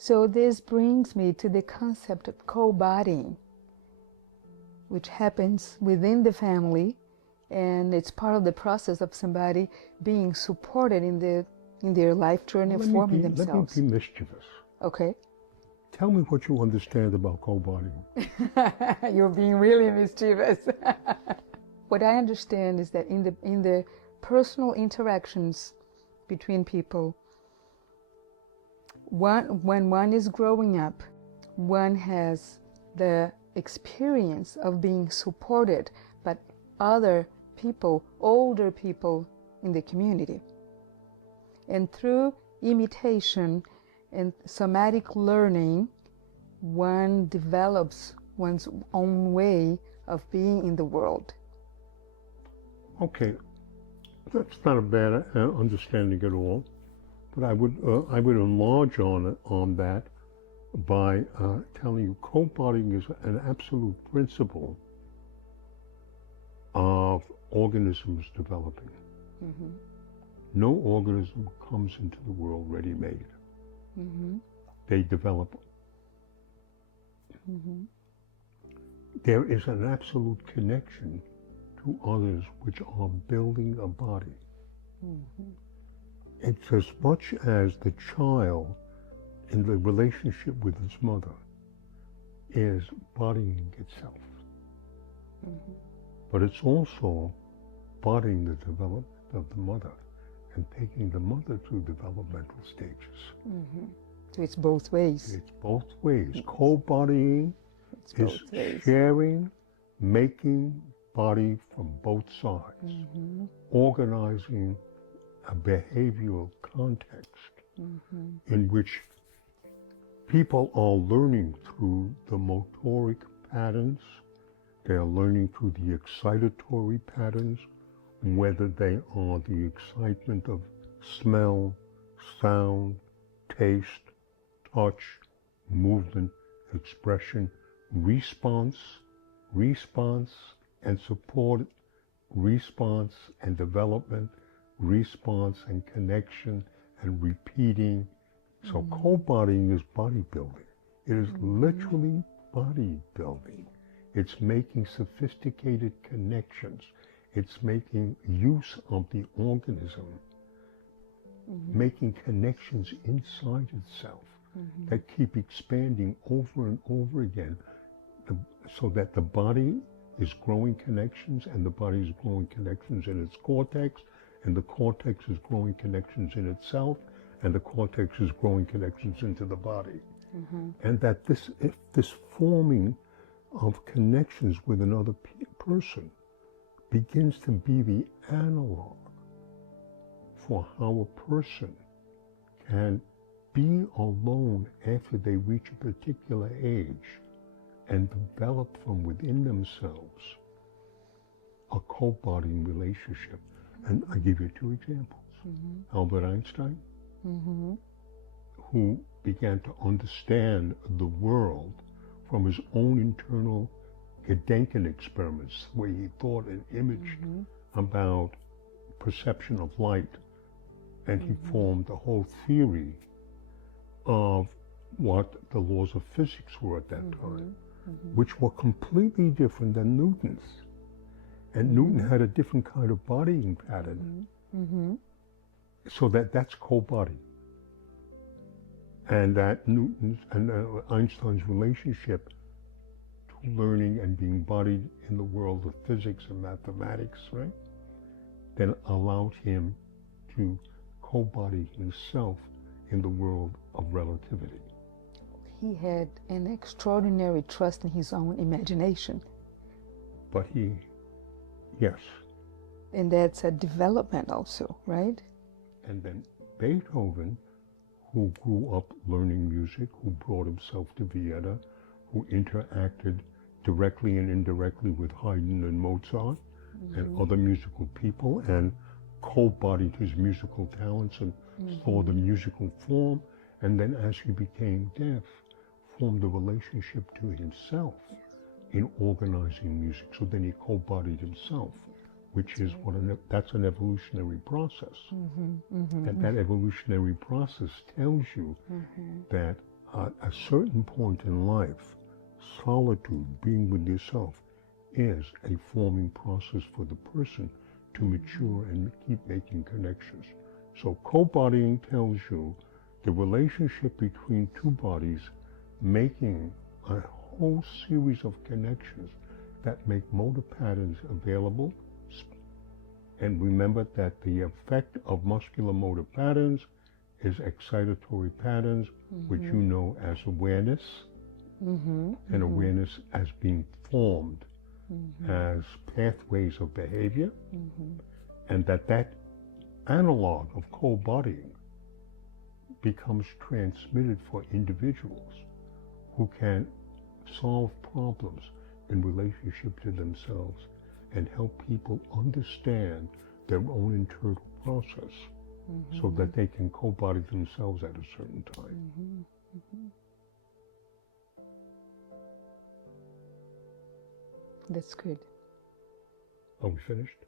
So this brings me to the concept of co-bodying, which happens within the family, and it's part of the process of somebody being supported in their life journey of forming themselves. Let me be mischievous. Okay. Tell me what you understand about co-bodying. You're being really mischievous. What I understand is that in the personal interactions between people, when one is growing up, one has the experience of being supported by other people, older people in the community. And through imitation and somatic learning, one develops one's own way of being in the world. Okay, that's not a bad understanding at all, but I would enlarge on that by telling you co-bodying is an absolute principle of organisms developing. Mm-hmm. No organism comes into the world ready-made. Mm-hmm. They develop. Mm-hmm. There is an absolute connection to others which are building a body. Mm-hmm. It's as much as the child in the relationship with its mother is bodying itself. Mm-hmm. But it's also bodying the development of the mother and taking the mother through developmental stages. Mm-hmm. So it's both ways. It's both ways. Yes. Co-bodying is sharing, making body from both sides, mm-hmm. organizing a behavioral context mm-hmm. in which people are learning through the motoric patterns, they are learning through the excitatory patterns, whether they are the excitement of smell, sound, taste, touch, movement, expression, response and support, response and development, response and connection and repeating. So mm-hmm. co-bodying is bodybuilding. It is mm-hmm. literally bodybuilding. It's making sophisticated connections. It's making use of the organism, mm-hmm. making connections inside itself mm-hmm. that keep expanding over and over again, so that the body is growing connections, and the body is growing connections in its cortex, and the cortex is growing connections in itself, and the cortex is growing connections into the body. Mm-hmm. And that this forming of connections with another person begins to be the analog for how a person can be alone after they reach a particular age and develop from within themselves a co-bodying relationship. And I give you two examples. Mm-hmm. Albert Einstein, mm-hmm. who began to understand the world from his own internal Gedanken experiments, where he thought and imaged mm-hmm. about perception of light, and mm-hmm. he formed a whole theory of what the laws of physics were at that mm-hmm. time, mm-hmm. which were completely different than Newton's. And mm-hmm. Newton had a different kind of bodying pattern. Mm-hmm. So that's co-body. And that Newton's and Einstein's relationship to learning and being bodied in the world of physics and mathematics, right, then allowed him to co-body himself in the world of relativity. He had an extraordinary trust in his own imagination. But yes. And that's a development also, right? And then Beethoven, who grew up learning music, who brought himself to Vienna, who interacted directly and indirectly with Haydn and Mozart mm-hmm. and other musical people, and co-bodied his musical talents and mm-hmm. saw the musical form, and then as he became deaf, formed a relationship to himself in organizing music. So then he co-bodied himself, which is that's an evolutionary process. Mm-hmm, mm-hmm, and that evolutionary process tells you mm-hmm. that at a certain point in life, solitude, being with yourself, is a forming process for the person to mature and keep making connections. So co-bodying tells you the relationship between two bodies making a whole series of connections that make motor patterns available. And remember that the effect of muscular motor patterns is excitatory patterns, which you know as awareness, and awareness as being formed as pathways of behavior, and that analog of co-bodying becomes transmitted for individuals who can solve problems in relationship to themselves and help people understand their own internal process so that they can co-body themselves at a certain time. That's good. Are we finished?